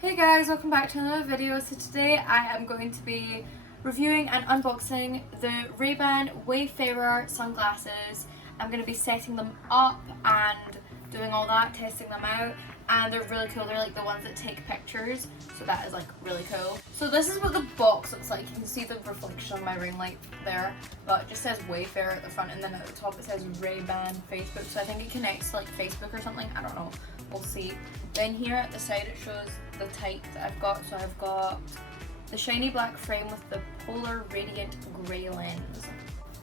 Hey guys, welcome back to another video. So today I am going to be reviewing and unboxing the RayBan Wayfarer sunglasses. I'm going to be setting them up and doing all that, testing them out, and they're really cool. They're like the ones that take pictures, so that is like really cool. So this is what the box looks like. You can see the reflection of my ring light there, but it just says Wayfarer at the front, and then at the top it says RayBan Facebook, so I think it connects to like Facebook or something, I don't know, we'll see. Then here at the side it shows the type that I've got. So I've got the shiny black frame with the polar radiant grey lens.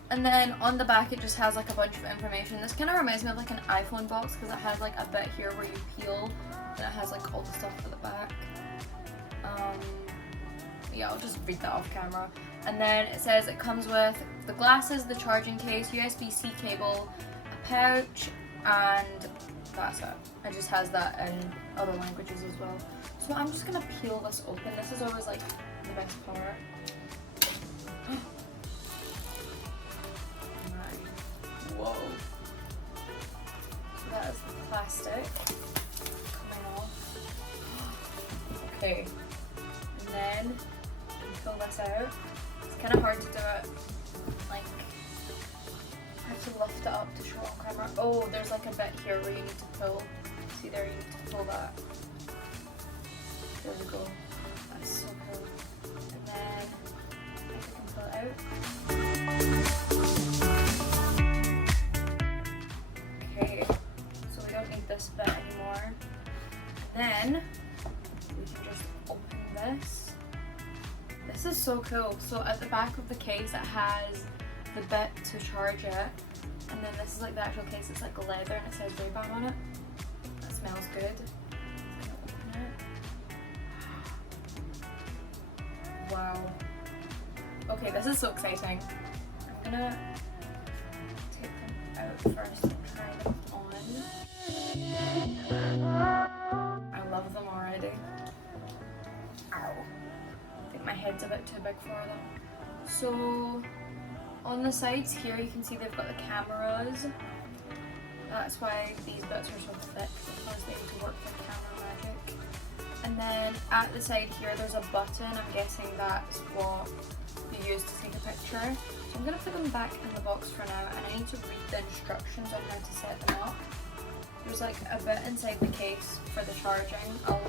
And then on the back it just has like a bunch of information. This kind of reminds me of like an iPhone box because it has like a bit here where you peel and it has like all the stuff at the back. Yeah, I'll just read that off camera. And then it says it comes with the glasses, the charging case, USB-C cable, a pouch, and that's it. It just has that in other languages as well. So I'm just gonna peel this open. This is always like the best part. Whoa. So that is the plastic coming off. Okay. And then you pull this out. It's kind of hard to do it. Like, I have to lift it up to show on camera. Oh, there's like a bit here where you need to pull. See there, you need to pull that. There we go. That's so cool. And then I think I can pull it out. Okay, so we don't need this bit anymore. And then we can just open this. This is so cool. So at the back of the case it has the bit to charge it, and then this is like the actual case. It's like leather and it says RayBan on it. That smells good. Just gonna open it. Wow. Okay, this is so exciting. I'm gonna take them out first and try them on. I love them already. Ow. I think my head's a bit too big for them. So on the sides here you can see they've got the cameras. That's why these bits are so thick, because they need to work with camera magic. And then at the side here there's a button. I'm guessing that's what you use to take a picture. So I'm going to put them back in the box for now, and I need to read the instructions on how to set them up. There's like a bit inside the case for the charging. I'll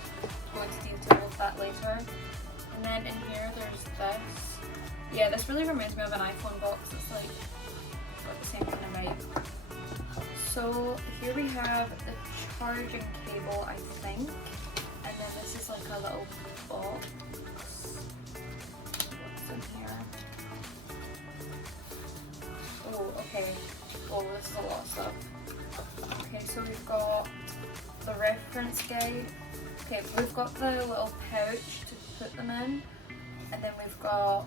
go into detail with that later. And then in here there's this. Yeah, this really reminds me of an iPhone box. It's like got the same kind of vibe. So here we have the charging cable, I think. And then this is like a little box. What's in here? Oh, okay. Oh, this is a lot of stuff. Okay, so we've got the reference guide. Okay, we've got the little pouch to put them in. And then we've got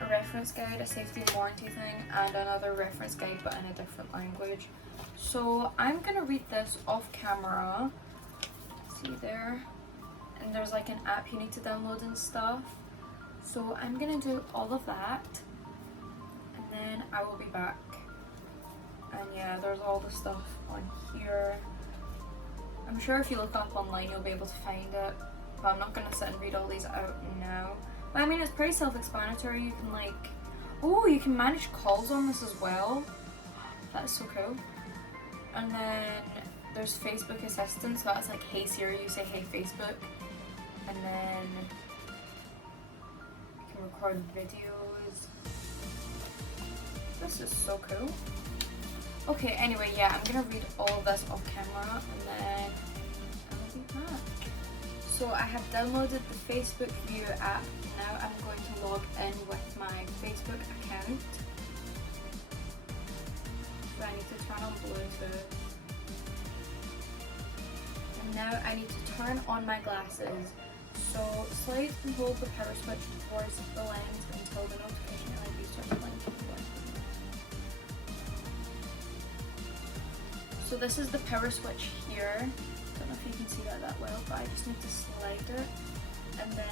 a reference guide, a safety and warranty thing, and another reference guide but in a different language. So I'm gonna read this off camera. See there? And there's like an app you need to download and stuff. So I'm gonna do all of that, and then I will be back. And yeah, there's all the stuff on here. I'm sure if you look up online you'll be able to find it, but I'm not gonna sit and read all these out now. But I mean, it's pretty self-explanatory. You can like, oh, you can manage calls on this as well. That's so cool. And then there's Facebook Assistant, so that's like, hey Siri, you say hey Facebook. And then you can record videos. This is so cool. Okay, anyway, yeah, I'm gonna read all of this off camera, and then I'll be back. So I have downloaded the Facebook View app. Now I'm going to log in with my Facebook account. So I need to turn on Bluetooth. And now I need to turn on my glasses. So slide and hold the power switch towards the lens until the notification LED starts blinking. So this is the power switch here. Don't know if you can see that well, but I just need to slide it. And then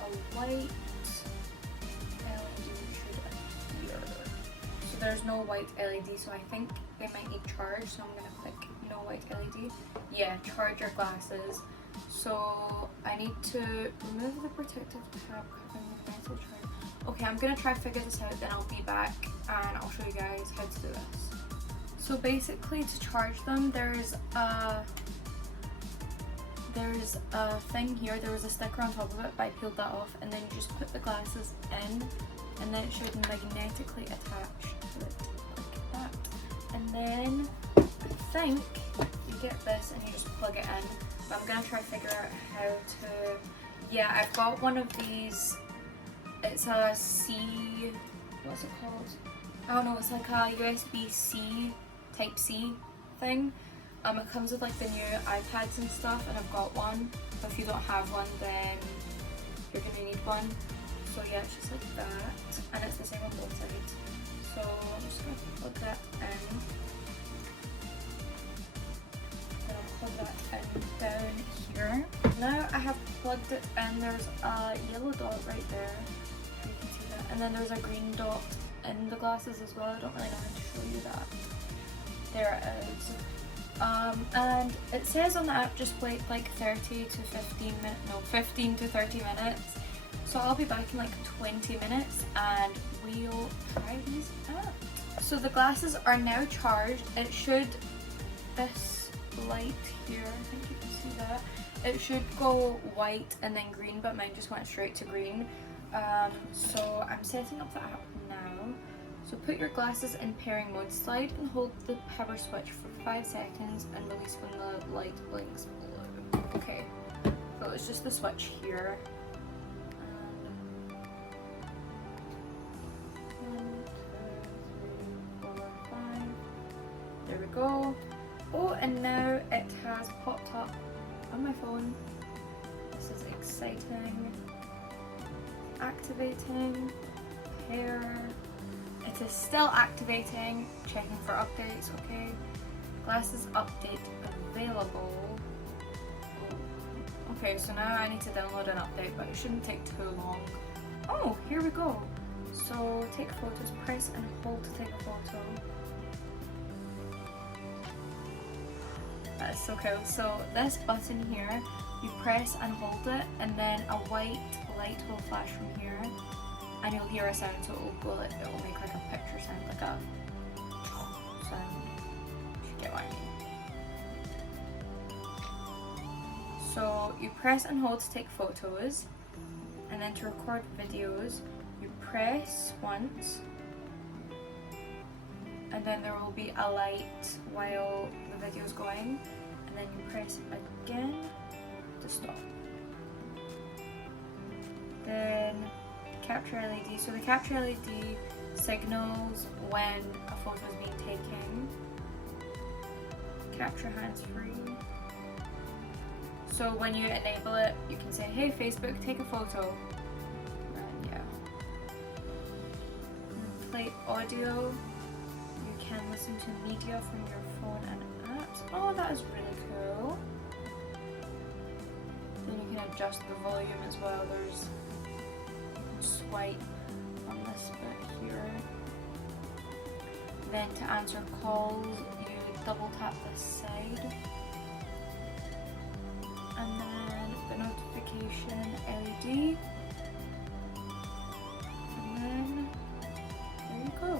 a white LED should appear. So there's no white LED, so I think they might need charge, so I'm gonna click no white LED. Yeah, charge your glasses. So need to remove the protective tab covering the metal tray. Okay, I'm gonna try to figure this out, then I'll be back and I'll show you guys how to do this. So basically, to charge them, there's a thing here. There was a sticker on top of it, but I peeled that off, and then you just put the glasses in, and then it should magnetically attach to it like that. And then I think you get this and you just plug it in. But I'm gonna try to figure out how to. Yeah, I've got one of these. It's a C. What's it called? I don't know. It's like a USB-C Type C thing. It comes with like the new iPads and stuff, and I've got one. But if you don't have one, then you're gonna need one. So yeah, it's just like that, and it's the same on both sides. So I'm just gonna plug that in. Then I'll plug that in down here. Now I have plugged it in. There's a yellow dot right there. You can see that, and then there's a green dot in the glasses as well. I don't really know how to show you that. There it is. And it says on the app just wait like 15 to 30 minutes. So I'll be back in like 20 minutes and we'll try these out. So the glasses are now charged. It should, this light here, I think you can see that. It should go white and then green, but mine just went straight to green. So I'm setting up the app now. So put your glasses in pairing mode, slide and hold the power switch for 5 seconds and release when the light blinks blue. Okay, so it's just the switch here. And 1, 2, 3, 4, 5. There we go. Oh, and now it has popped up on my phone. This is exciting. Activating, pair. It is still activating, checking for updates, okay. Glasses update available. Okay, so now I need to download an update, but it shouldn't take too long. Oh, here we go. So take photos, press and hold to take a photo. That is so cool. So this button here, you press and hold it, and then a white light will flash from here. And you'll hear a sound, so it will make like a picture sound, like a sound. You get what I mean. So you press and hold to take photos, and then to record videos, you press once, and then there will be a light while the video is going, and then you press again to stop. Then capture LED. So the capture LED signals when a photo is being taken. Capture hands-free. So when you enable it, you can say, "Hey Facebook, take a photo." And yeah. And play audio. You can listen to media from your phone and apps. Oh, that is really cool. Then you can adjust the volume as well. There's swipe on this bit here. Then to answer calls, you double tap this side, and then the notification LED, and then there you go.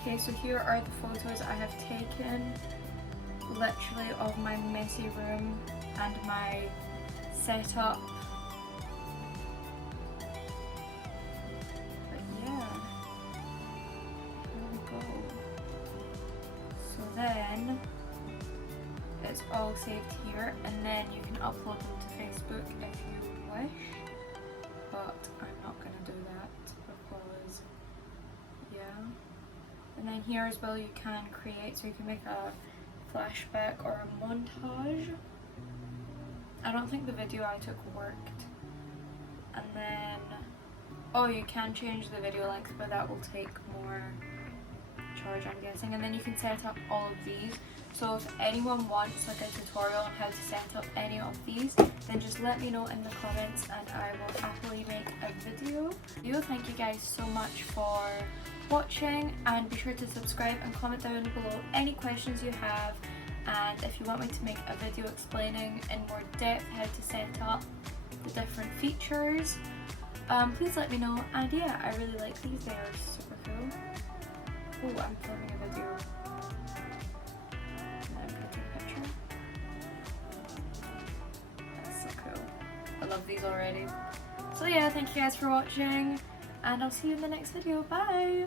Okay, so here are the photos I have taken, literally of my messy room and my setup. But yeah, here we go. So then it's all saved here, and then you can upload them to Facebook if you wish. But I'm not gonna do that because, yeah. And then here as well you can create, so you can make a flashback or a montage. I don't think the video I took worked. And then, oh, you can change the video length, but that will take more charge, I'm guessing, and then you can set up all of these. So if anyone wants like a tutorial on how to set up any of these, then just let me know in the comments and I will happily make a video. Thank you guys so much for watching, and be sure to subscribe and comment down below any questions you have, and if you want me to make a video explaining in more depth how to set up the different features, please let me know. And yeah, I really like these, they are super cool. Oh, I'm filming a video. I'm gonna take a picture. That's so cool. I love these already. So yeah, thank you guys for watching, and I'll see you in the next video. Bye!